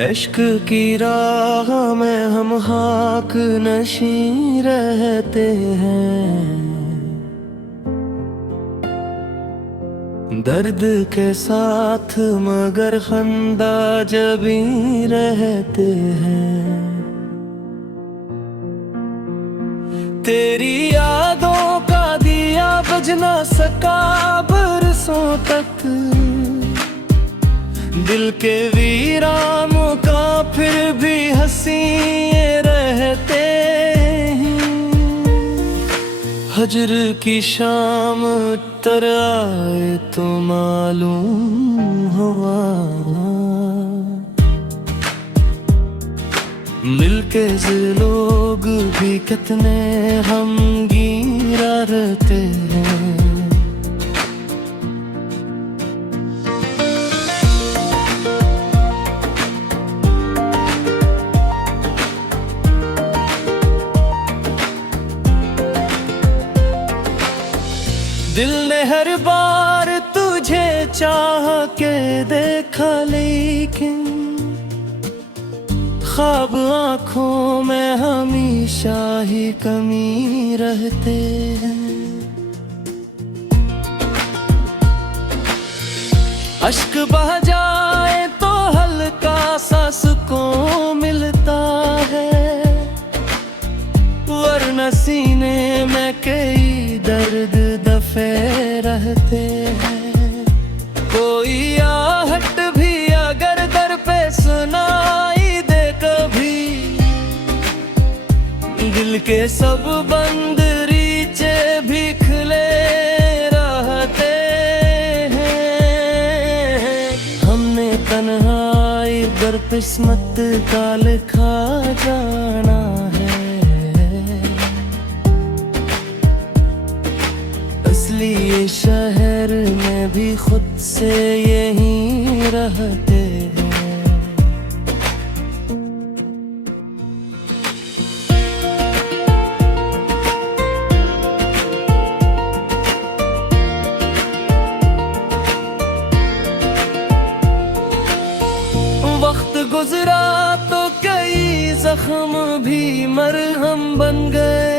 इश्क की राह में हम खाक नशीं रहते हैं, दर्द के साथ मगर खंदा जबी रहते हैं। तेरी यादों का दिया बुझ ना सका बरसों तक, दिल के वीरानों का फिर भी हंसी रहते हैं। हजर की शाम तर आए तो मालूम हुआ, मिलके लोग भी कितने गमगीन रहते हैं। दिल ने हर बार तुझे चाह के देखा, लेकिन ख्वाब आँखों में हमेशा ही कमी रहते हैं। अश्क बह जाए तो हल्का सा सुकून मिलता है, वरना सीने में कई दर्द दफे रहते हैं। कोई आहट भी अगर दर पे सुनाई दे कभी, दिल के सब बंद रीचे भी खुले रहते हैं। हमने तन्हाई दर किस्मत का लिखा जाना है, इसलिए शहर में भी खुद से यहीं रहते हैं। वक्त गुजरा तो कई जख्म भी मरहम बन गए,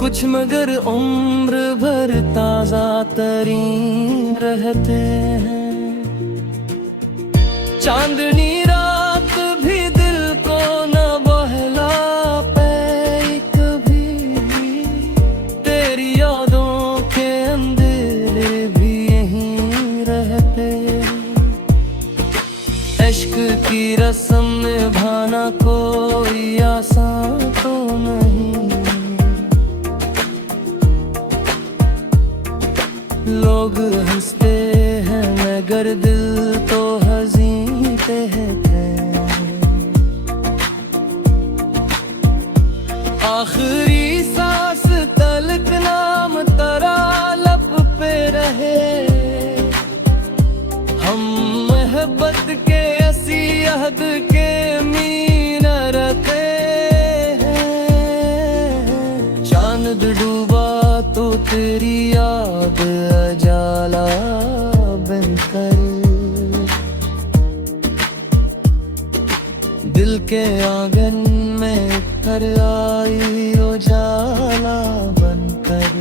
कुछ मगर उम्र भर ताजा तरीन रहते हैं। चांदनी रात भी दिल को न बहला पाई कभी, तेरी यादों के अंधेरे भी यहीं रहते हैं। इश्क की रस्म निभाना कोई आसान तो नहीं, लोग हंसते हैं मगर दिल तो हज़ीं कहते हैं। आखिरी सांस तलक नाम तेरा लब पे रहे, हम मोहब्बत के ऐसी अहद के मीन रखे हैं। चांद डूबा तो तेरी याद अजाला बनकर, दिल के आंगन में कर आई उजाला बनकर।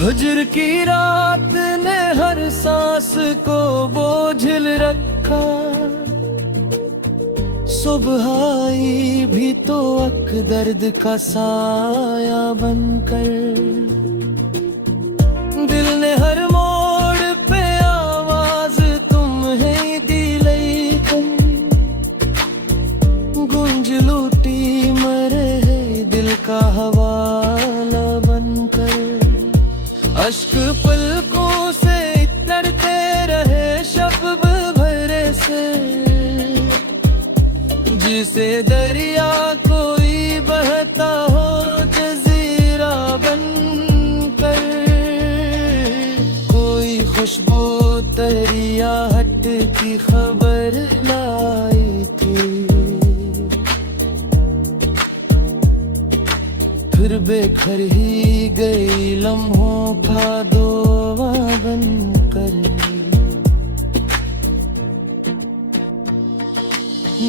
हुजर की रात ने हर सांस को बोझल रखा, सुबह आई भी तो अक दर्द का साया बनकर। दिल ने हर मोड़ पे आवाज तुम्हें दी, लेकिन गूंज लूटी मरे दिल का हवाला बनकर। अश्क पलकों से तरते रहे शब भरे से, जिसे दरिया कोई बहता हो जजीरा बनकर। कोई खुशबू तरिया हट की खबर ला फिर बेघर ही गई लम्हों का दोवा बनकर।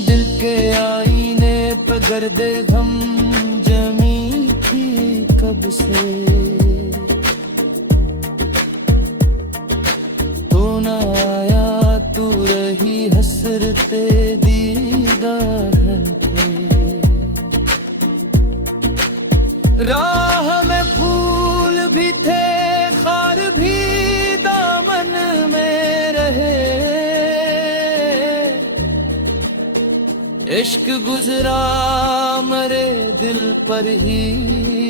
दिल के आईने पे गर्दे गम जमी थी कब से, तो न आया तू रही हसरते दीदार पे। राह में फूल भी थे खार भी दामन में रहे, इश्क गुजरा मरे दिल पर ही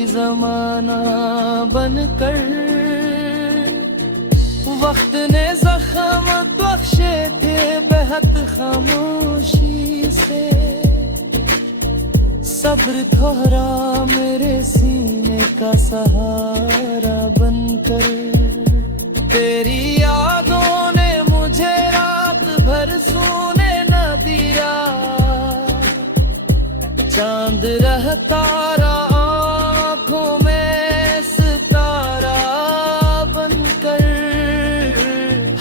जमाना बनकर। वक्त ने जख्म बख्शे थे बेहद खामोशी से, सब्र थोड़ा मेरे सीने का सहारा बनकर। तेरी यादों ने मुझे रात भर सोने न दिया, चांद रहता रहा आँखों में सितारा बनकर।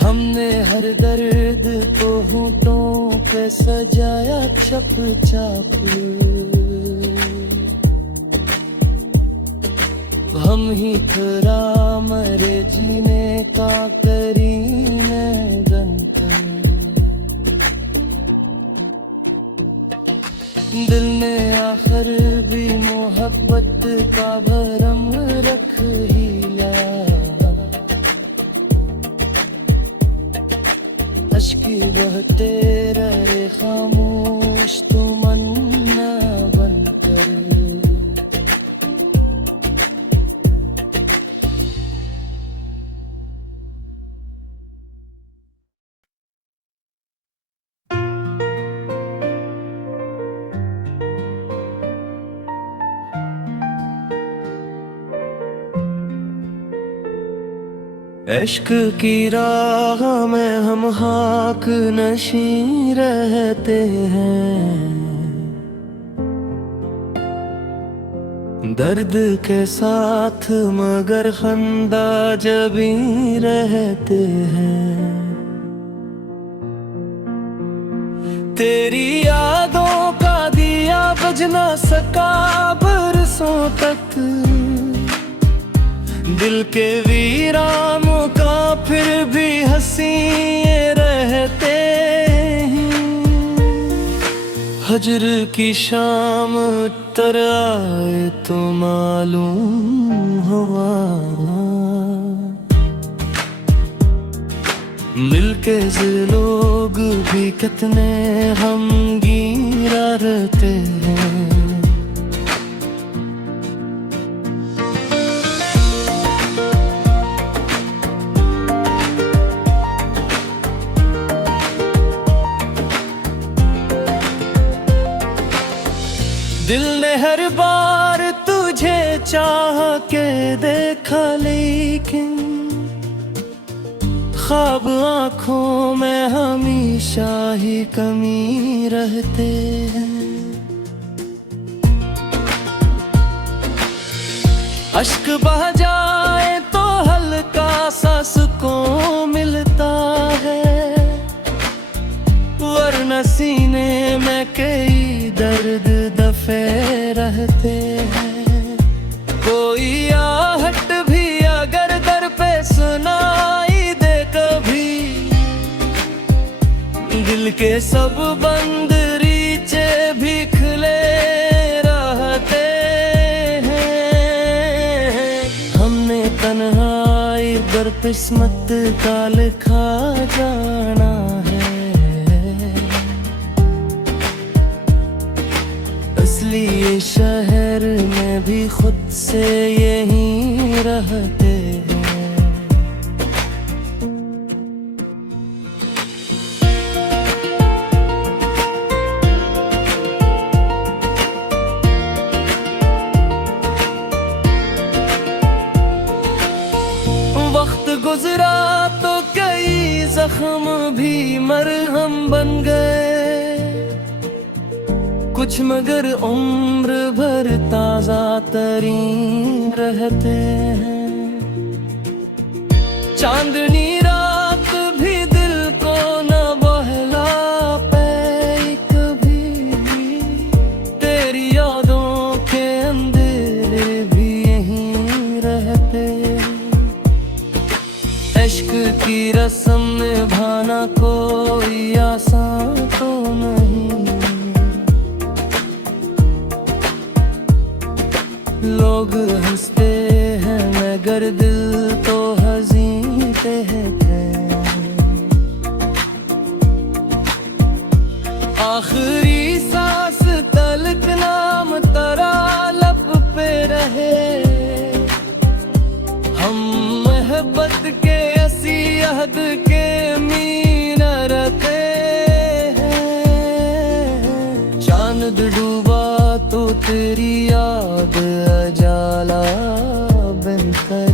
हमने हर दर्द को होठों पे सजाया छप छाप, हम ही खरा मरे जीने का करीने बनकर। दिल ने आखिर भी मोहब्बत का भरम रख ही लिया, अश्की बहते रहे खामोश तमन्ना बनकर। इश्क की राह में हम हाक नशी रहते हैं, दर्द के साथ मगर खंदा जबी रहते हैं। तेरी यादों का दिया बुझ न सका बरसों तक, दिल के वीरानों का फिर भी हंसी रहते हैं। हजर की शाम उतर आए तो मालूम हुआ, मिलके से लोग भी कितने गमगीन रहते हैं। दिल ने हर बार तुझे चाह के देखा, लेकिन ख्वाब आँखों में हमेशा ही कमी रहते हैं। अश्क बह जाए तो हल्का सा सुकून मिलता है, वरना सीने में कई दर्द दफे रहते हैं। कोई आहट भी अगर दर पे सुनाई दे कभी, दिल के सब बंद रीचे भी खुले रहते हैं। हमने तन्हाई दर किस्मत का लिखा जाना है, इसलिए शहर में भी खुद से यहीं रहते हैं। वक्त गुजरा तो कई जख्म भी मरहम बन गए, कुछ कुछ मगर उम्र भर ताजा तरीन रहते हैं। चांदनी रात भी दिल को न बहला पाए कभी, तेरी यादों के अंधेरे भी यहीं रहते। इश्क की रस्म निभाना कोई आसान तो नहीं, लोग हंसते हैं मगर दिल तो हज़ीं कहते हैं। आखिरी सांस तलक नाम तेरा लब पे रहे, हम मोहब्बत के ऐसी अहद के मीन रखे हैं। चांद डूबा तो तेरी याद अजाला बनकर,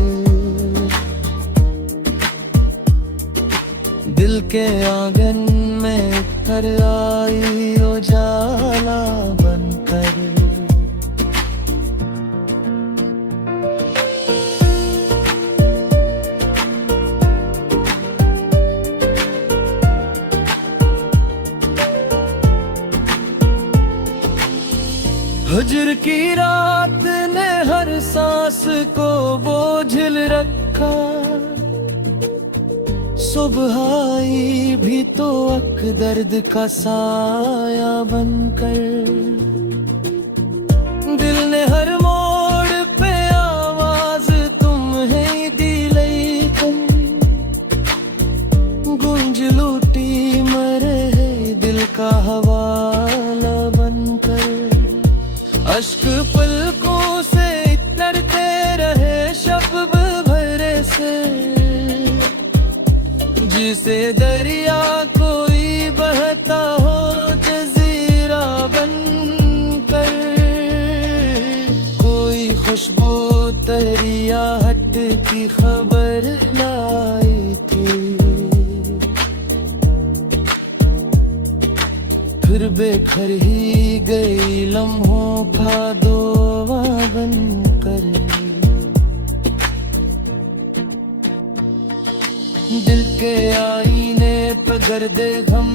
दिल के आंगन में घर आई उजाला बनकर। हुजर की रात ने हर सांस को बोझिल रखा, सुबह आई भी तो अक दर्द का साया बनकर। दिल ने हर मोड़ पे आवाज तुम्हें दी लेकिन, गूंज लूटी मरे दिल का हवाला बनकर। अश्क पलकों से तरते रहे शब भरे से, जिसे दरिया कोई बहता हो जजीरा बनकर। कोई खुशबू तरिया हट की खबर लाई थी, फिर बेखर ही गई लम्हों का दोवा बनकर। दिल के आईने पे गर्दे गम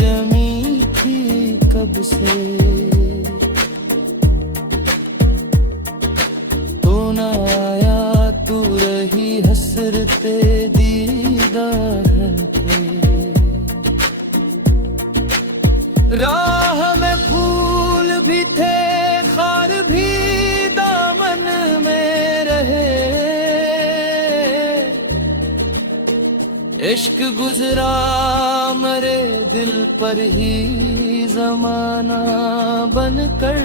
जमी थी कब से, तो न आया तू रही हसरते दीदार पे। राह में फूल भी थे खार भी दामन में रहे, इश्क गुजरा मरे दिल पर ही जमाना बनकर।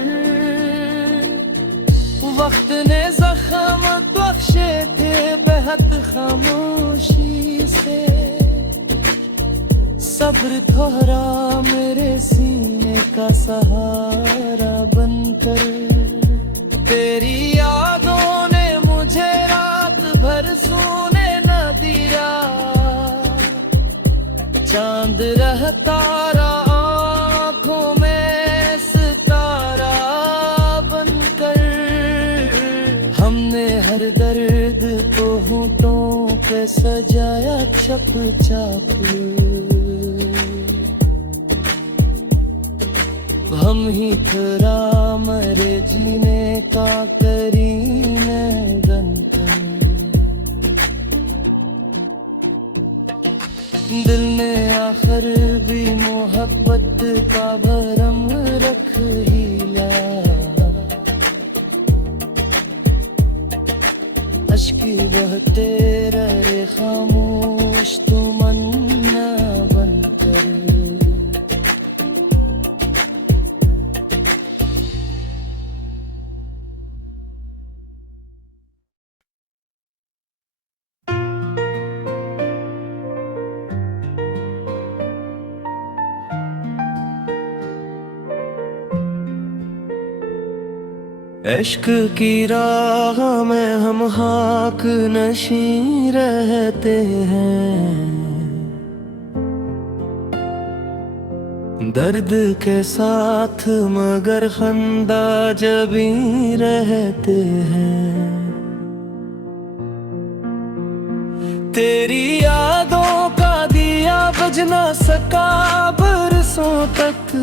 वक्त ने जख्म बख्शे थे बेहद खामोशी से, सब्र थोड़ा मेरे सीने का सहारा बनकर। तेरी यादों ने मुझे रात भर सोने न दिया, चांद रहता रहा आँखों में सितारा बनकर। हमने हर दर्द को होठों पे सजाया छप छाप, हम ही थरा मरे जीने का करीने बनकर। दिल ने आखिर भी मोहब्बत का भरम रख ही लिया, अश्की बहते रहे खामोश तमन्ना बनकर। इश्क की राह में हम खाक नशी रहते हैं, दर्द के साथ मगर खंदा जबी रहते हैं। तेरी यादों का दिया बुझ न सका बरसों तक,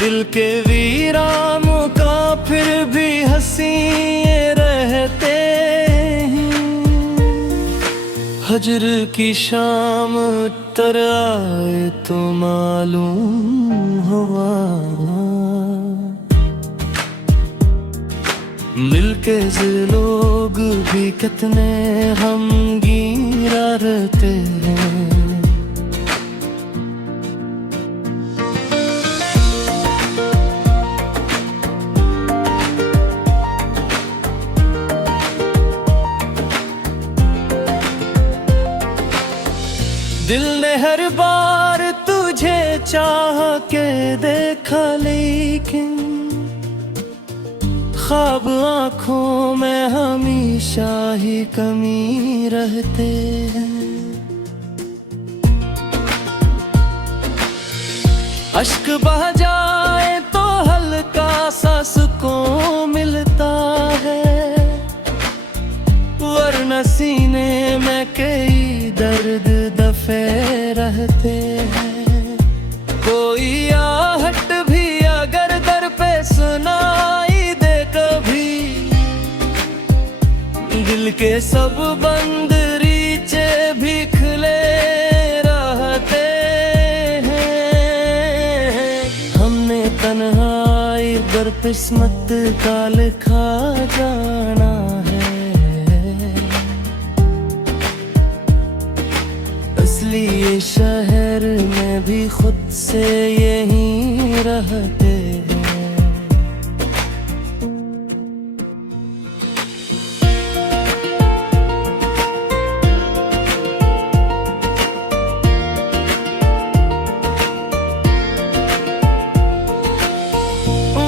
दिल के वीरानों का फिर भी हंसी रहते हैं। हजर की शाम उतर आए तो मालूम हुआ, मिलके से लोग भी कितने हमगीरा रहते हैं। दिल ने हर बार तुझे चाह के देखा, लेकिन ख्वाब आँखों में हमेशा ही कमी रहते हैं। अश्क बह जाए तो हल्का सा सुकून मिलता है, वरना सीने में कई दर्द दफे रहते हैं। कोई आहट भी अगर दर पे सुनाई दे कभी, दिल के सब बंद रीचे भी खुले रहते हैं। हमने तन्हाई दर किस्मत का लिखा जाना है, इसलिए शहर में भी खुद से यहीं रहते हैं।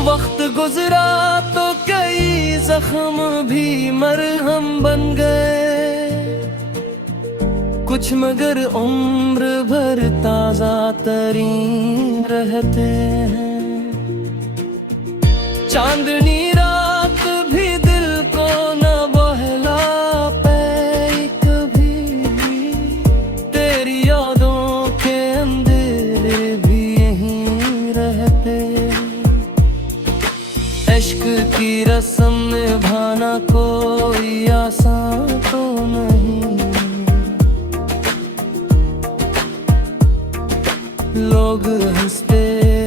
वक्त गुजरा तो कई जख्म भी मरहम बन गए, कुछ मगर उम्र भर ताजा तरीन रहते हैं। चांदनी रात भी दिल को न बहला पाई कभी, तेरी यादों के अंधेरे भी यहीं रहते हैं। इश्क की रस्म निभाना कोई आसान तो नहीं, लोग हंसते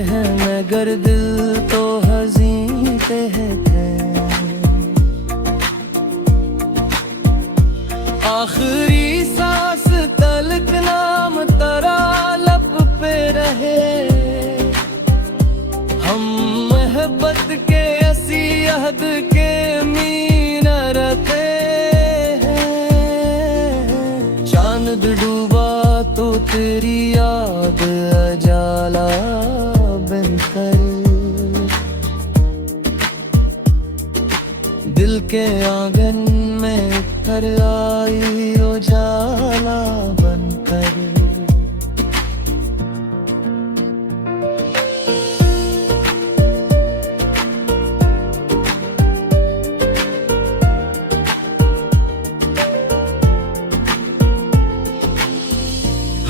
हैं मगर दिल तो हज़ीं कहते हैं। आखिरी सांस तलक नाम तेरा लब पे रहे, हम मोहब्बत के ऐसी अहद के मीन रखते हैं। चांद डूबा तो तेरी याद अजाला बनकर, दिल के आंगन में कर आई उजाला बनकर।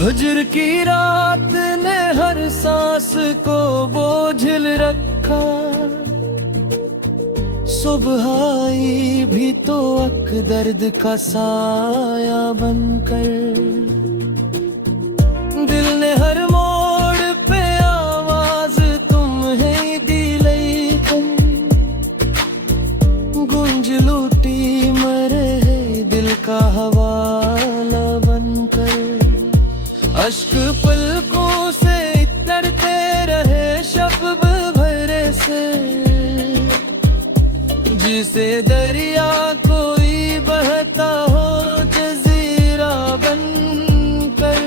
हुजर की रात ने हर सांस को बोझिल रखा, सुबह आई भी तो अक दर्द का साया बनकर। दिल ने हर मोड़ पे आवाज तुम्हें दी, लेकिन गूंज लूटी मरे दिल का हवाला बनकर। अश्क पलकों से तरते रहे शब भरे से, जिसे दरिया कोई बहता हो जजीरा बनकर।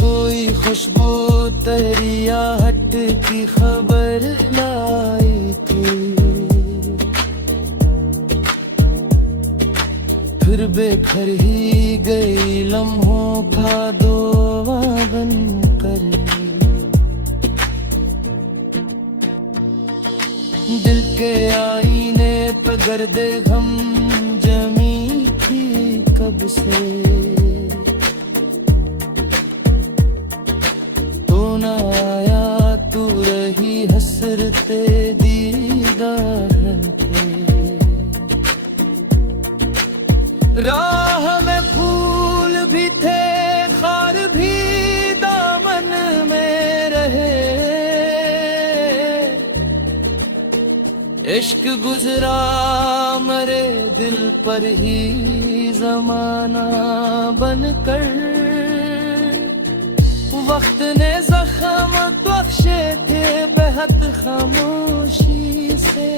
कोई खुशबू तरिया हट की खबर लाई थी, फिर बेघर ही गई लम्हों का दोवा बन दिल के आईने पे गर्दे गम जमी थी कब से, तो न आया तू रही हसरते दीदार पे। राह में फूल भी थे खार भी दामन में रहे, इश्क गुजरा मरे दिल पर ही जमाना बनकर। वक्त ने जख्म बख्शे थे बेहद खामोशी से,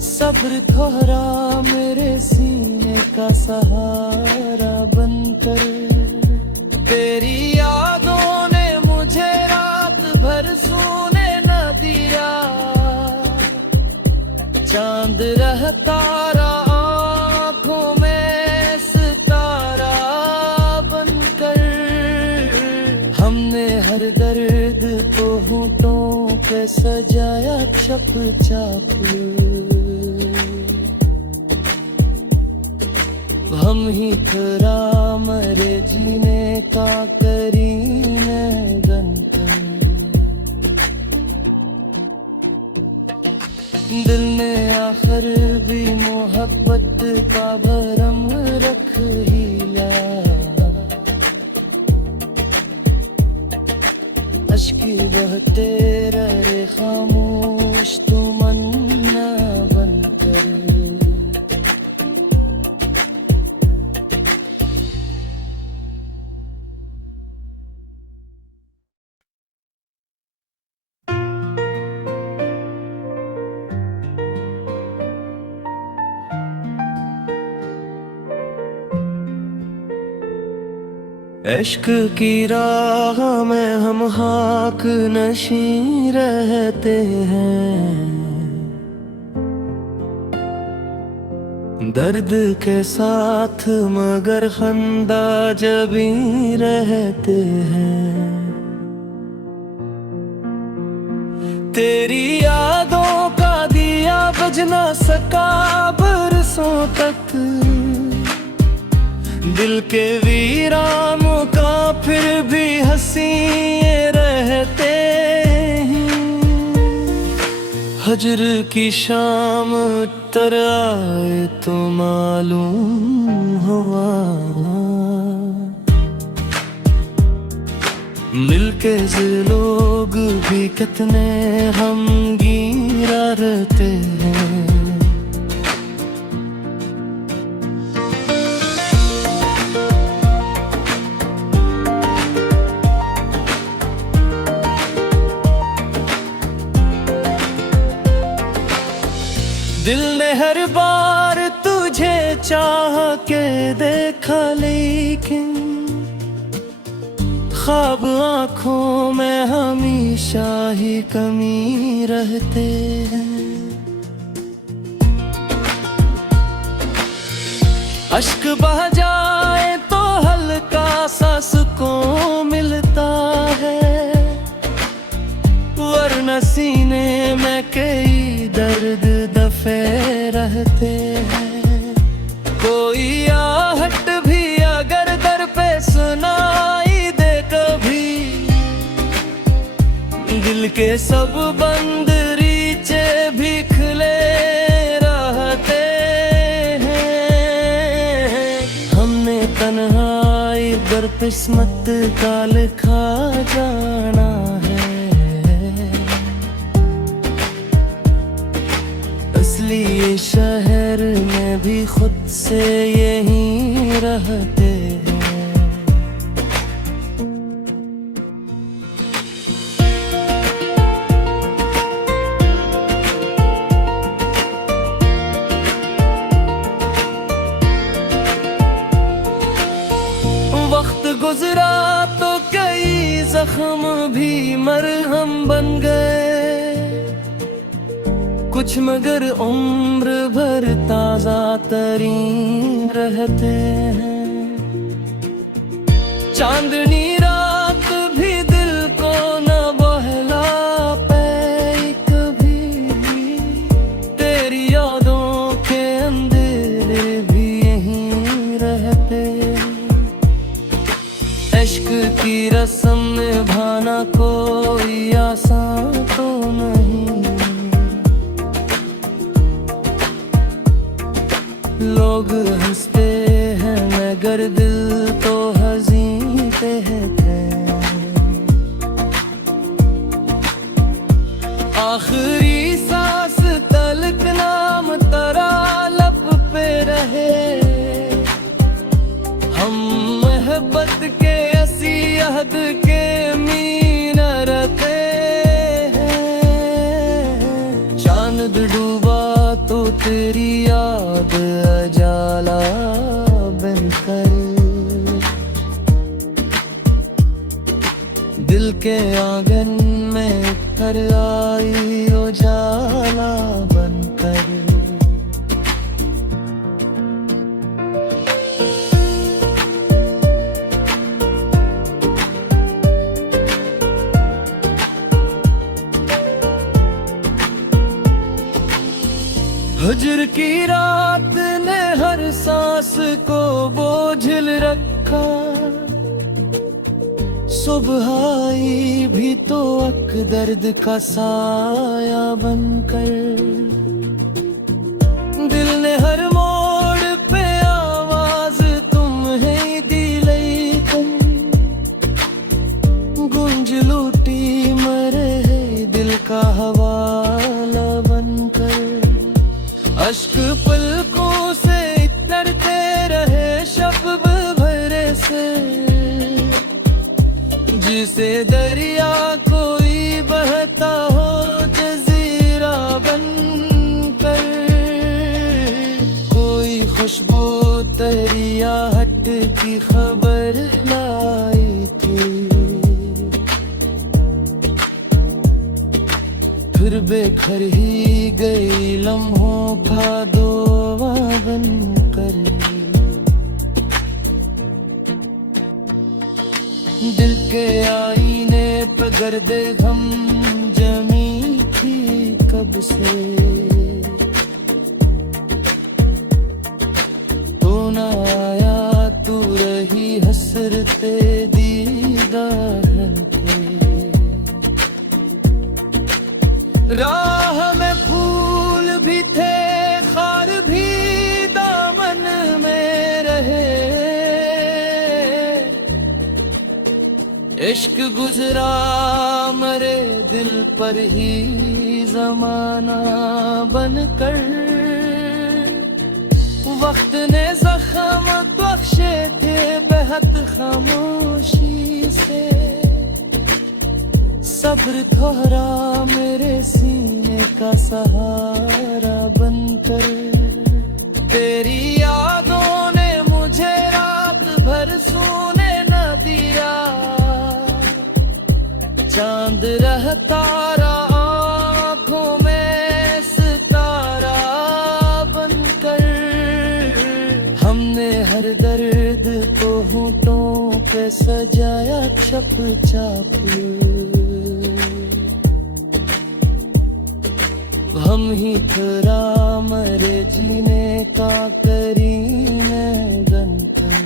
सब्र थोड़ा मेरे सीने का सहारा बनकर। तेरी यादों ने मुझे रात भर सोने न दिया, चांद रहता रहा आँखों में सितारा बनकर। हमने हर दर्द को होठों पे सजाया चप चाप, हम ही थरा मरे जीने का करीने बनकर। दिल ने आखिर भी मोहब्बत का भरम रख ही लिया, अश्की बहते रहे खामोश तमन्ना बनकर। इश्क की राह में हम खाक नशी रहते हैं, दर्द के साथ मगर खंदा जबी रहते हैं। तेरी यादों का दिया बुझ न सका बरसों तक, दिल के वीरानों का फिर भी हंसिए रहते हैं। हजर की शाम उतर आए तो मालूम हुआ, मिलके लोग भी कितने हम गिरा रहते हैं। दिल ने हर बार तुझे चाह के देखा, लेकिन ख्वाब आँखों में हमेशा ही कमी रहते हैं। अश्क बह जाए तो हल्का सा सुकून मिलता है, वरना सीने में कई दर्द दफे रहते हैं। कोई आहट भी अगर दर पे सुनाई दे कभी, दिल के सब बंद रीचे भी खुले रहते हैं। हमने तन्हाई दर किस्मत का लिखा जाना है, इसलिए शहर में भी खुद से यहीं रहते हैं। वक्त गुजरा तो कई जख्म भी मरहम बन गए, कुछ मगर उम्र भर ताजा तरीन रहते हैं। चांदनी रात भी दिल को न बहला पाई कभी, आखिरी सांस तलक नाम तेरा लब पे रहे। हम मोहब्बत के असी अहद के मीन रखे हैं। चांद डूबा तो तेरी याद अजाला बनकर, दिल के आंगन में कर आई उजाला बनकर। हजर की रात ने हर सांस को बोझल रखा। सुबह आई भी तो अक दर्द का साया बनकर। दिल ने हर मोड़ पे आवाज तुम्हें दी लेकिन, गूंज लूटी मरे दिल का हवाला बनकर। अश्क पलकों से तरते रहे शब भरे से, जिसे दरिया कोई बहता हो जजीरा बनकर। कोई खुशबू तरिया हट की खबर लाई थी, फिर बेखर ही गई लम्हों का दोवा बनकर। दिल के आईने पे गर्दे गम जमी थी कब से, तू न आया तू रही हसरते दीदार पे। राह में फूल भी थे खार भी दामन में रहे। इश्क गुजरा मरे दिल पर ही जमाना बनकर। वक्त ने जख्म बख्शे थे बेहद खामोशी से, सब्र थोड़ा मेरे सीने का सहारा बनकर। तेरी यादों ने मुझे रात भर सोने न दिया, चांद रहता रहा आँखों में सितारा बनकर। हमने हर दर्द को होठों पे सजाया चप चाप, हम ही थरा मरे जीने का करीने बनकर।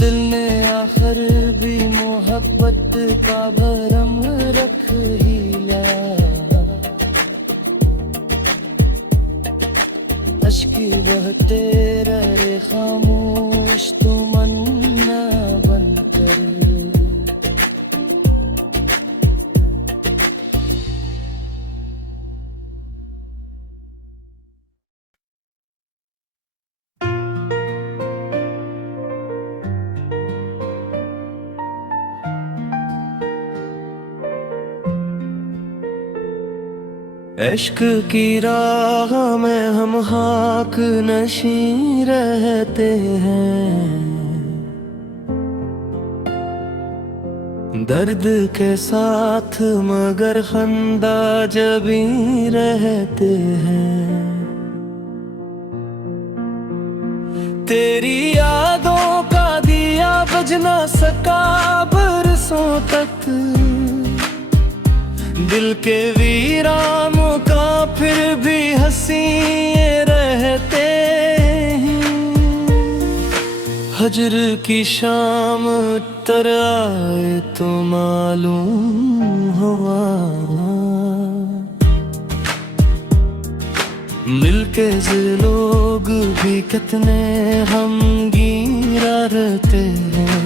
दिल ने आखिर भी मोहब्बत का भरम रख ही लिया। अश्की बहते रहे खामोश तमन्ना बनकर। इश्क की राह में हम खाक नशी रहते हैं, दर्द के साथ मगर खंदा जबी रहते हैं। तेरी यादों का दिया बुझ ना सका बरसों तक, दिल के वीरानों का फिर भी हंसी रहते हैं। हजर की शाम तर आए तो मालूम हुआ, मिलके से लोग भी कितने हमगीरा रहते हैं।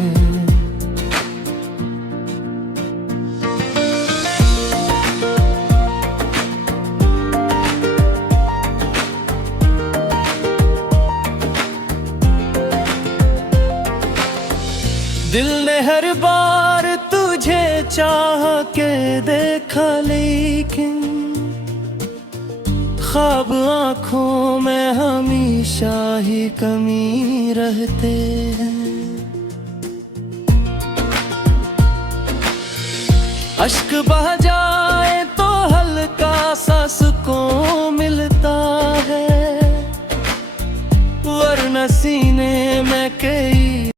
चाह के देखा लेकिन ख्वाब आँखों में हमेशा ही कमी रहते हैं। अश्क बह जा